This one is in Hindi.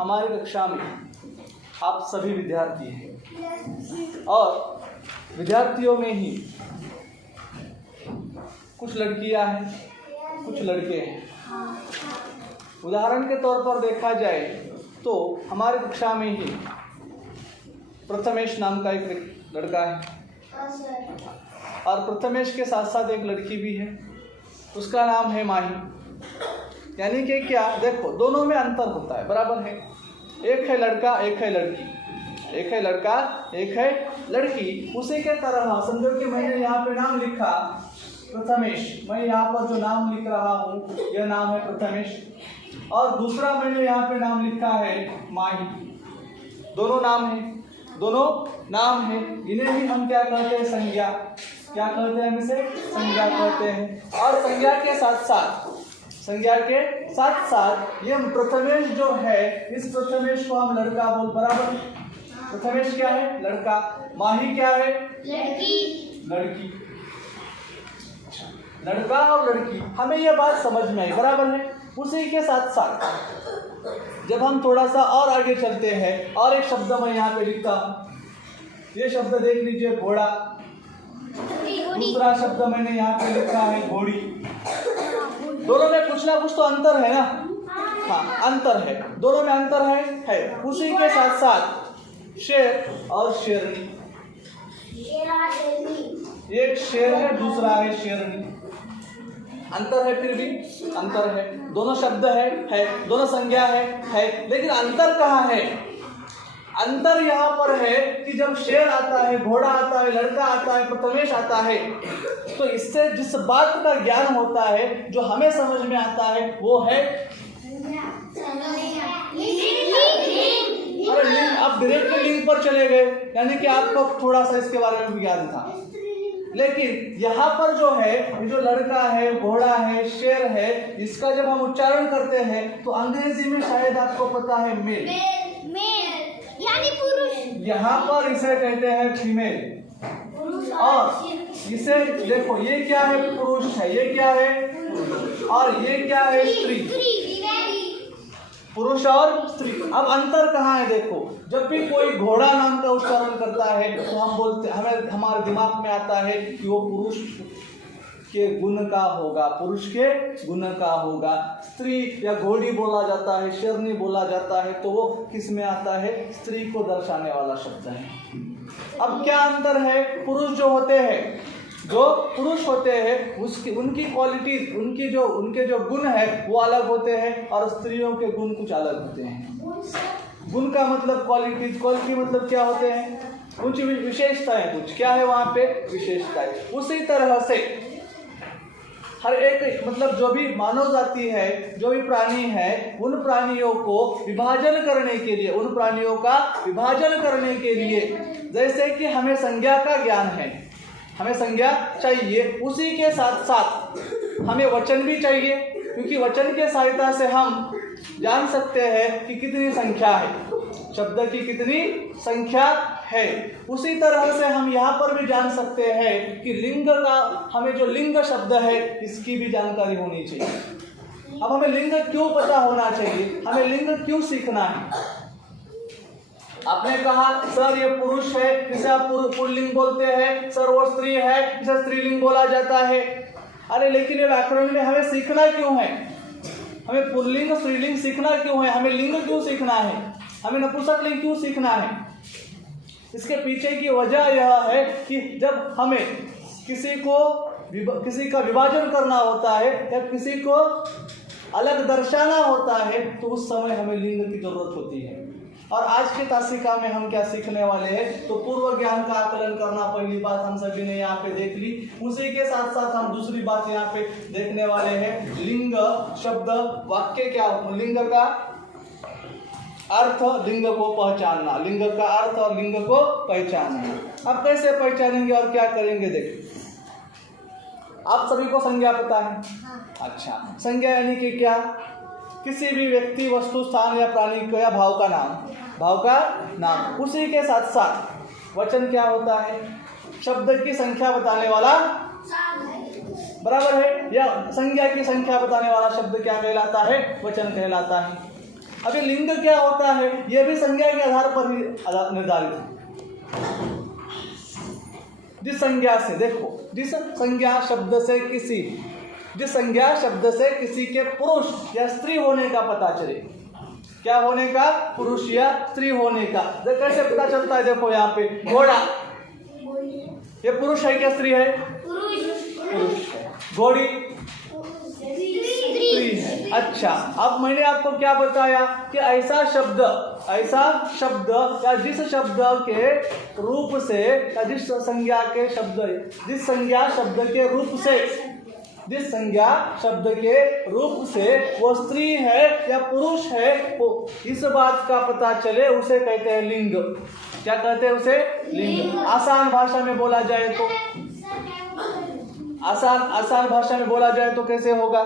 हमारी कक्षा में आप सभी विद्यार्थी हैं और विद्यार्थियों में ही कुछ लड़कियां हैं, कुछ लड़के हैं। उदाहरण के तौर पर देखा जाए तो हमारी कक्षा में ही प्रथमेश नाम का एक लड़का है और प्रथमेश के साथ साथ एक लड़की भी है, उसका नाम है माही। यानी कि क्या, देखो दोनों में अंतर होता है, बराबर है। एक है लड़का, एक है लड़की, एक है लड़का, एक है लड़की। उसी के तरह समझो कि मैंने यहाँ पे नाम लिखा प्रथमेश, मैं यहाँ पर जो नाम लिख रहा हूँ यह नाम है प्रथमेश, और दूसरा मैंने यहाँ पे नाम लिखा है माही। दोनों नाम है, दोनों नाम है। इन्हें भी हम क्या कहते हैं, संज्ञा। क्या कहते हैं, हम इसे संज्ञा कहते हैं। और संज्ञा के साथ साथ, संज्ञा के साथ साथ ये प्रथमेश जो है, इस प्रथमेश को हम लड़का बोल, बराबर। प्रथमेश क्या है, लड़का। माही क्या है, लड़की। लड़की, लड़का और लड़की, हमें यह बात समझ में आई, बराबर है। उसी के साथ साथ जब हम थोड़ा सा और आगे चलते हैं, और एक शब्द मैं यहाँ पे लिखता हूँ, ये शब्द देख लीजिए, घोड़ा। दूसरा शब्द मैंने यहाँ पे लिखा है घोड़ी। दोनों में कुछ ना कुछ तो अंतर है ना, हाँ अंतर है, दोनों में अंतर है। उसी के साथ साथ शेर और शेरनी। एक शेर है, दूसरा है शेरनी। अंतर है, फिर भी अंतर है। दोनों शब्द है, दोनों संज्ञा है, लेकिन अंतर कहाँ है? अंतर यहाँ पर है कि जब शेर आता है, घोड़ा आता है, लड़का आता है, प्रथमेश आता है, तो इससे जिस बात का ज्ञान होता है, जो हमें समझ में आता है, वो है अरे लिंग। आप डायरेक्टली लिंग पर चले गए, यानी कि आपको थोड़ा सा इसके बारे में भी ज्ञान था, लेकिन यहाँ पर जो है, जो लड़का है, घोड़ा है, शेर है, इसका जब हम उच्चारण करते हैं तो अंग्रेजी में शायद आपको पता है मेल, यानी पुरुष। यहाँ पर इसे कहते हैं फीमेल, और इसे देखो, ये क्या है, पुरुष है, ये क्या है पुरुष, और ये क्या है, स्त्री। पुरुष और स्त्री। अब अंतर कहाँ है? देखो, जब भी कोई घोड़ा नाम का उच्चारण करता है तो हम बोलते, हमें हमारे दिमाग में आता है कि वो पुरुष के गुण का होगा, पुरुष के गुण का होगा। स्त्री या घोड़ी बोला जाता है, शेरनी बोला जाता है, तो वो किस में आता है? स्त्री को दर्शाने वाला शब्द है। अब क्या अंतर है? पुरुष जो होते हैं, जो पुरुष होते हैं, उसकी उनकी क्वालिटीज, उनके जो गुण है वो अलग होते हैं, और स्त्रियों के गुण कुछ अलग होते हैं। गुण का मतलब क्वालिटीज, क्वालिटी मतलब क्या होते हैं? कुछ विशेषताएं, कुछ क्या है वहाँ पे? विशेषताएं। उसी तरह से हर एक, मतलब जो भी मानव जाति है, जो भी प्राणी है, उन प्राणियों को विभाजन करने के लिए, उन प्राणियों का विभाजन करने के लिए, जैसे कि हमें संज्ञा का ज्ञान है, हमें संज्ञा चाहिए, उसी के साथ साथ हमें वचन भी चाहिए, क्योंकि वचन के सहायता से हम जान सकते हैं कि कितनी संख्या है, शब्द की कितनी संख्या है। उसी तरह से हम यहाँ पर भी जान सकते हैं कि लिंग का, हमें जो लिंग शब्द है इसकी भी जानकारी होनी चाहिए। अब हमें लिंग क्यों पता होना चाहिए? हमें लिंग क्यों सीखना है? आपने कहा सर ये पुरुष है, इसे आप पुल्लिंग बोलते हैं, सर वो स्त्री है, इसे स्त्रीलिंग बोला जाता है। अरे लेकिन ये व्याकरण में हमें सीखना क्यों है? हमें पुल्लिंग स्त्रीलिंग सीखना क्यों है? हमें लिंग क्यों सीखना है? हमें नपुंसकलिंग क्यों सीखना है? इसके पीछे की वजह यह है कि जब हमें किसी का विभाजन करना होता है या किसी को अलग दर्शाना होता है, तो उस समय हमें लिंग की जरूरत होती है। और आज की तासिका में हम क्या सीखने वाले हैं? तो पूर्व ज्ञान का आकलन करना पहली बात हम सभी ने यहाँ पे देख ली। उसी के साथ साथ हम दूसरी बात यहाँ पे देखने वाले हैं, लिंग शब्द वाक्य क्या, लिंग का अर्थ, लिंग को पहचानना, लिंग का अर्थ और लिंग को पहचानना। अब कैसे पहचानेंगे और क्या करेंगे? देखिए, आप सभी को संज्ञा पता है? अच्छा, संज्ञा यानी कि क्या? किसी भी व्यक्ति, वस्तु, स्थान या प्राणी का या भाव का नाम, भाव का नाम। उसी के साथ साथ वचन क्या होता है? शब्द की संख्या बताने वाला, बराबर है, या संज्ञा की संख्या बताने वाला शब्द क्या कहलाता है? वचन कहलाता है। अब ये लिंग क्या होता है, ये भी संज्ञा के आधार पर ही निर्धारित है। जिस संज्ञा से, देखो, जिस संज्ञा शब्द से किसी के पुरुष या स्त्री होने का पता चले, क्या होने का, पुरुष या स्त्री होने का। कैसे पता चलता है, देखो यहाँ पे घोड़ा, ये पुरुष है क्या स्त्री है, पुरुष है। घोड़ी स्त्री है। अच्छा, अब मैंने आपको क्या बताया कि ऐसा शब्द या जिस शब्द के रूप से या जिस संज्ञा शब्द के रूप से वो स्त्री है या पुरुष है, इस बात का पता चले, उसे कहते हैं लिंग। क्या कहते हैं उसे, लिंग। आसान भाषा में बोला जाए तो कैसे होगा,